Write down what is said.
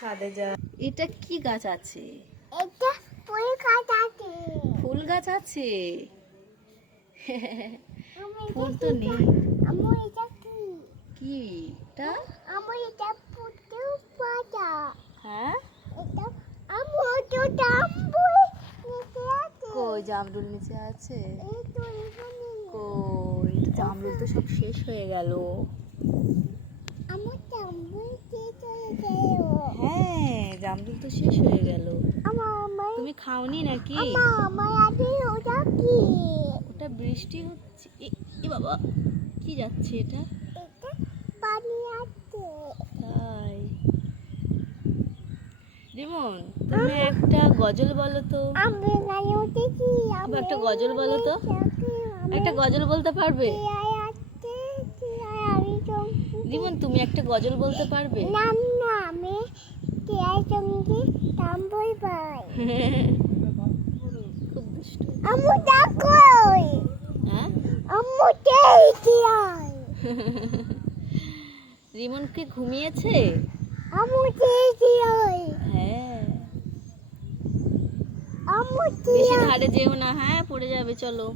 ছাদে যা। এটা কি গাছ আছে? এটা ফুল গাছ আছে। ফুল গাছ আছে? ফুল তো নেই। আমার এটা কি? কি? এটা? আমার এটা ফুটে পাতা। হ্যাঁ? এটা আমার তো ডাম্বুই নিচে আছে। কই জামরুল নিচে আছে? এই তো এখানে। কই? জামরুল তো সব শেষ হয়ে গেল। আমার ডাম্বুই কে চলে গেল হ্যাঁ জামরুল তো শেষ হয়ে গেল। তুমি খাওনি নাকি? ওটা বৃষ্টি হচ্ছে। এ বাবা কি যাচ্ছে এটা? তাই। রিমন তুমি একটা গজল বলো তো। একটা গজল বলো তো। একটা গজল বলতে পারবে? রিমন তুমি একটা গজল বলতে পারবে? নাম না আমি টিয়ার সঙ্গে আমু ডাকই। হ্যাঁ আমু তেই টিয়ার রিমন কি ঘুমিয়েছে? আমু তেই টিয়ার হ্যাঁ। আমু বেশি টিয়ার ধারে যেও না হ্যাঁ পড়ে যাবে চলো।